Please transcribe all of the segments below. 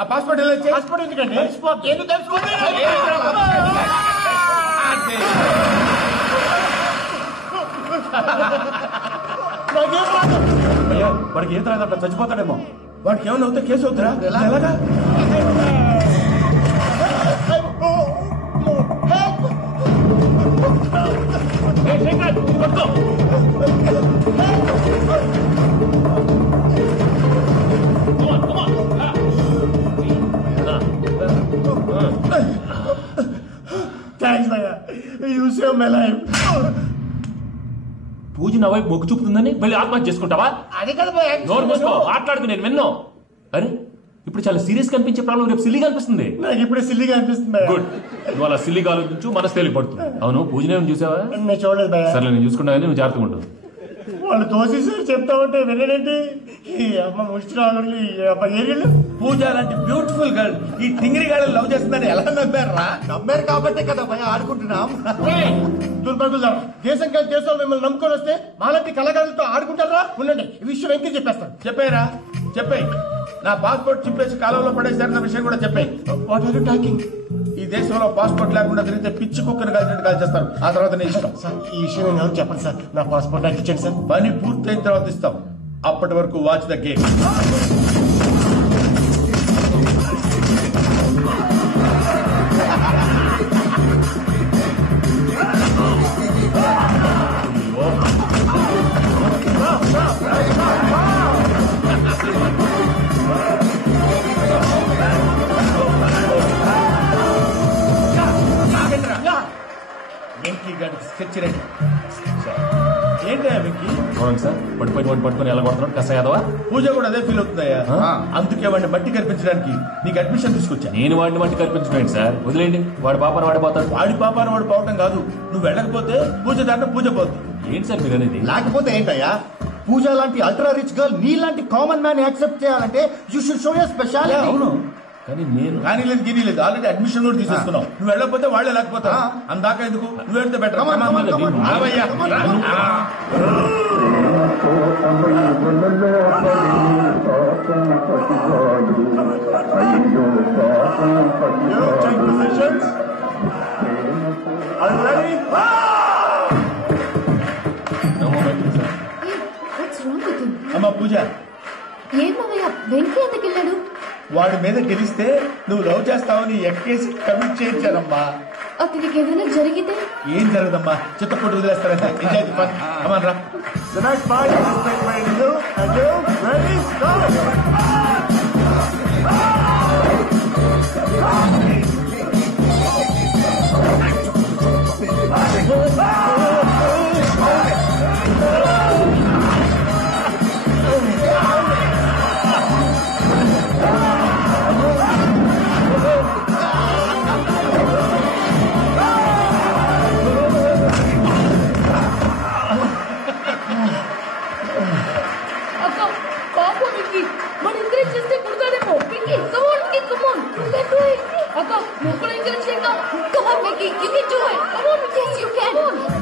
ఆ పాస్పోర్ట్ ఎలా ఇచ్చే? పాస్పోర్ట్ ఎందుకండి? ఎందుకు తెలుసుకోండి? అయ్యా వాడికి ఈత రాదంట, చచ్చిపోతాడేమో. వాడికి ఏమైనా అవుతే కేసు అవుతురా? ఎలాగా? థ్యాంక్స్ భయ్యా, యూ సేవ్ మై లైఫ్. పూజ నా వైపు మొగ్గు చూపుతుందని మళ్ళీ ఆత్మహత్య చేసుకుంటావా? అది కదా భయ్యా. నోరు మూసుకో, మాట్లాడుతూ నేను విన్నో. అరే ఇప్పుడు చాలా సీరియస్ కనిపించే ప్రాబ్లం రేపు సిల్లీగా అనిపిస్తుంది. నాకు ఇప్పుడే సిల్లిగా అనిపిస్తుంది. గుడ్, నువ్వు అలా సిల్లీగా ఆలోచించు, మనసు తేలిపడుతుంది. అవును పూజనే చూసావా? నేను చూడలేదు భయ్యా. సరే నేను చూసుకుంటా, నువ్వు జాగ్రత్తగా ఉంటావు. వాళ్ళు తోసేసారు చెప్తా ఉంటే వినడేంటి? ఈ అమ్మ ముష్టి ఏరియాలు పూజ లాంటి బ్యూటిఫుల్ గర్ల్ ఈ టింగిరి గాళ్ళని లవ్ చేస్తుందని ఎలా నమ్మారా? నమ్మారు కాబట్టే కదా భయ ఆడుకుంటున్నాం. దుర్భగులు దేశం కలిసి దేశంలో మిమ్మల్ని నమ్ముకొని వస్తే మాలాంటి కళాకారులతో ఆడుకుంటారా? ఉండండి, ఈ విషయం వెంకీ చెప్పేస్తాను. చెప్పారా? చెప్పేయి. నా పాస్పోర్ట్ చింపేసి కాలంలో పడేసారన్న విషయం కూడా చెప్పేయి. What are you talking? ఈ దేశంలో పాస్పోర్ట్ లేకుండా తిరిగితే పిచ్చి కుక్కను కాల్చినట్టు కాల్చేస్తారు. ఆ తర్వాత నీ ఇష్టం. సార్ ఈ విషయం నేను ఎవరు చెప్పండి సార్. నా పాస్పోర్ట్ నాకు ఇచ్చండి సార్. పని పూర్తయిన తర్వాత ఇస్తాం. అప్పటి వరకు వాచ్ ద గేమ్. వెంకీ గారికి స్కెచ్ రెడీ. ఏంటయ్యా వెంకీ? చూడండి సార్, పట్టుకొని ఎలా కొడుతున్నాడు కసాయాదవా. పూజ కూడా అదే ఫీల్ అవుతుందయ్యా. అందుకే వాడిని బట్టి కనిపించడానికి నీకు అడ్మిషన్ తీసుకొచ్చా. నేను వాడిని మట్టి కల్పించలేదు సార్, వదిలేండి. వాడి పాపను వాడిపోతాడు. వాడి పాపాను వాడు పోవటం కాదు, నువ్వు వెళ్ళకపోతే పూజ దాంట్లో పూజ పోతుంది. ఏంటి సార్ మీరు అనేది? లేకపోతే ఏంటయ్యా? పూజ లాంటి అల్ట్రా రిచ్ గర్ల్ నీ లాంటి కామన్ మ్యాన్ యాక్సెప్ట్ చేయాలంటే you should show your speciality. అవును, కానీ నేను కానీ లేదు గిని లేదు, ఆల్రెడీ అడ్మిషన్ కూడా తీసేసుకున్నావు. నువ్వు వెళ్ళకపోతే వాళ్ళే లేకపోతారు. అందాక ఎందుకు? నువ్వు వెళ్తే బెటర్. అమ్మా పూజ, ఏం మామయ్య వెంకీ ఎందుకు వెళ్ళాడు? వాడి మీద గెలిస్తే నువ్వు లవ్ చేస్తావని ఎక్కేసి కమిట్ చేయించారమ్మా. అతనికి ఏదైనా జరిగితే? ఏం జరగదమ్మా, చిత్తపొట్టు వదిలేస్తారంటే. Enjoy fun. అమ్మా రా. The next fight is between you and you. Ready, start! అక్క పాపం వెంకీ, మనం ఎంకరేజ్ చేస్తే కుడతాడేమో. Venky come on Venky, come on, you can do it. అక్క నువ్వు కూడా ఎంకరేజ్ చేయగా. Come on Venky, you can do it. Come on Venky, you can.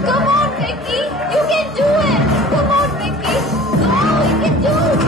Come on Venky, you can do it. Come on Venky, come on, you can do it.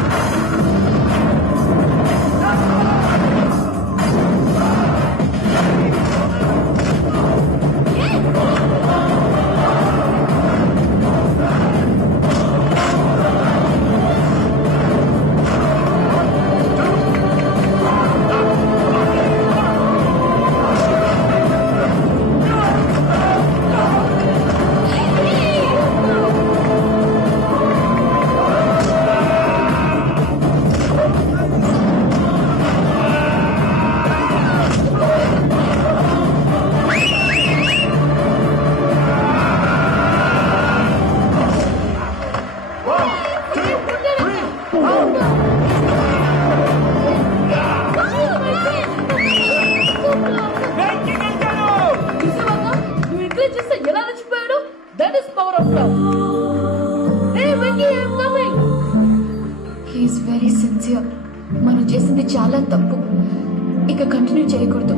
He's very sincere. మనం చేసింది చాలా తప్పు, ఇక continue చేయకూడదు.